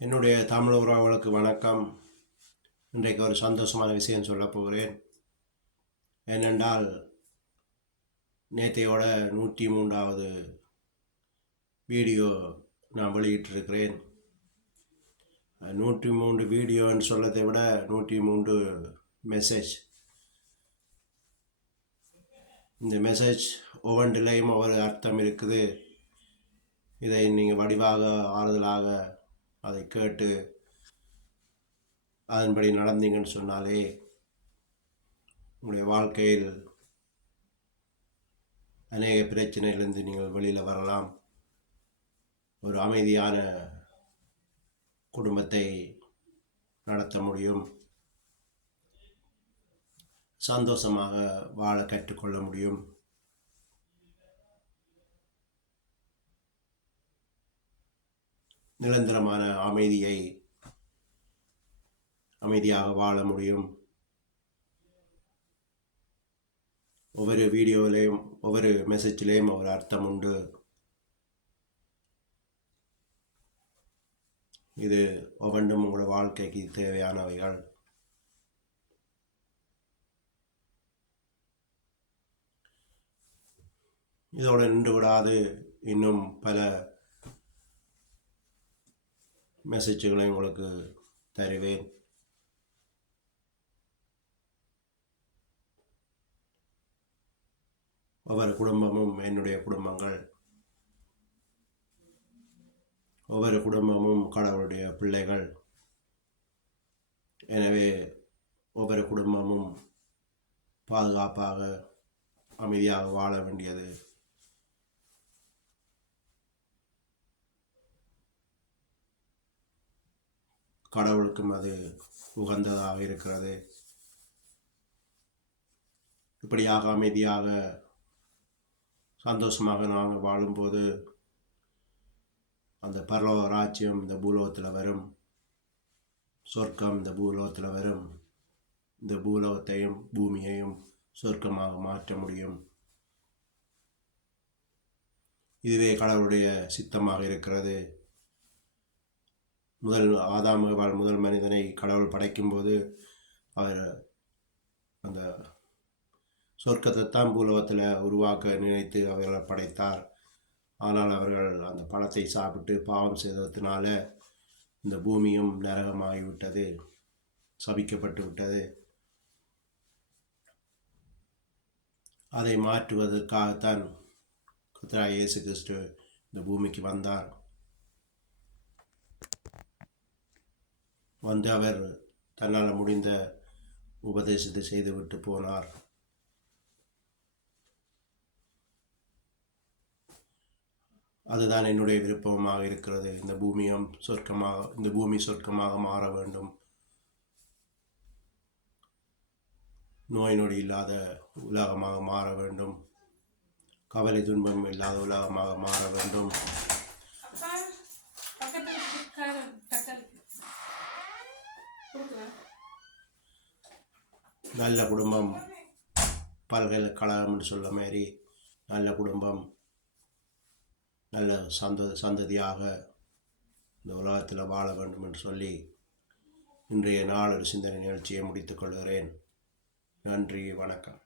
என்னுடைய தமிழ் உறவுகளுக்கு வணக்கம். இன்றைக்கு ஒரு சந்தோஷமான விஷயம் சொல்ல போகிறேன். ஏனென்றால் நேற்றையோட 103வது வீடியோ நான் வெளியிட்டிருக்கிறேன். 103 வீடியோன்னு சொல்லதை விட 103 மெசேஜ். இந்த மெசேஜ் ஒவ்வொன்றிலையும் ஒவ்வொரு அர்த்தம் இருக்குது. இதை நீங்கள் வடிவாக ஆறுதலாக அதை கேட்டு அதன்படி நடந்தீங்கன்னு சொன்னாலே உங்களுடைய வாழ்க்கையில் அநேக பிரச்சனையிலிருந்து நீங்கள் வெளியில் வரலாம். ஒரு அமைதியான குடும்பத்தை நடத்த முடியும். சந்தோஷமாக வாழ கற்றுக்கொள்ள முடியும். நிரந்தரமான அமைதியாக வாழ முடியும். ஒவ்வொரு வீடியோவிலையும் ஒவ்வொரு மெசேஜிலையும் ஒரு அர்த்தம் உண்டு. இது ஒவ்வொன்றும் உங்களோட வாழ்க்கைக்கு தேவையானவைகள். இதோடு நின்று விடாது இன்னும் பல மெசேஜ்களை உங்களுக்கு தருவேன். ஒவ்வொரு குடும்பமும் என்னுடைய குடும்பங்கள். ஒவ்வொரு குடும்பமும் கடவுளுடைய பிள்ளைகள். எனவே ஒவ்வொரு குடும்பமும் பாதுகாப்பாக அமைதியாக வாழ வேண்டியது கடவுளுக்கும் அது உகந்ததாக இருக்கிறது. இப்படியாக அமைதியாக சந்தோஷமாக நாங்கள் வாழும்போது அந்த பரலோக ராஜ்யம் இந்த பூலோகத்தில் வரும். சொர்க்கம் இந்த பூலோகத்தில் வரும். இந்த பூலோகத்தையும் பூமியையும் சொர்க்கமாக மாற்ற முடியும். இதுவே கடவுளுடைய சித்தமாக இருக்கிறது. முதல் மனிதனை கடவுள் படைக்கும்போது அவர் அந்த சொர்க்கத்தைத்தான் பூலோகத்தில் உருவாக்க நினைத்து அவர்களை படைத்தார். ஆனால் அவர்கள் அந்த பழத்தை சாப்பிட்டு பாவம் செய்ததுனால இந்த பூமியும் நரகமாகிவிட்டது, சபிக்கப்பட்டு விட்டது. அதை மாற்றுவதற்காகத்தான் கர்த்தராகிய இயேசு கிறிஸ்து இந்த பூமிக்கு வந்தார். வந்து அவர் தன்னால் முடிந்த உபதேசத்தை செய்துவிட்டு போனார். அதுதான் என்னுடைய விருப்பமாக இருக்கிறது. இந்த பூமி சொர்க்கமாக மாற வேண்டும். நோய் நொடி இல்லாத உலகமாக மாற வேண்டும். கவலை துன்பம் இல்லாத உலகமாக மாற வேண்டும். நல்ல குடும்பம் பல்கலைக்கழகம் என்று சொல்ல மாதிரி நல்ல குடும்பம் நல்ல சந்ததியாக இந்த உலகத்தில் வாழ வேண்டும் என்று சொல்லி இன்றைய நாள் ஒரு சிந்தனை நிகழ்ச்சியை முடித்துக் கொள்கிறேன். நன்றி, வணக்கம்.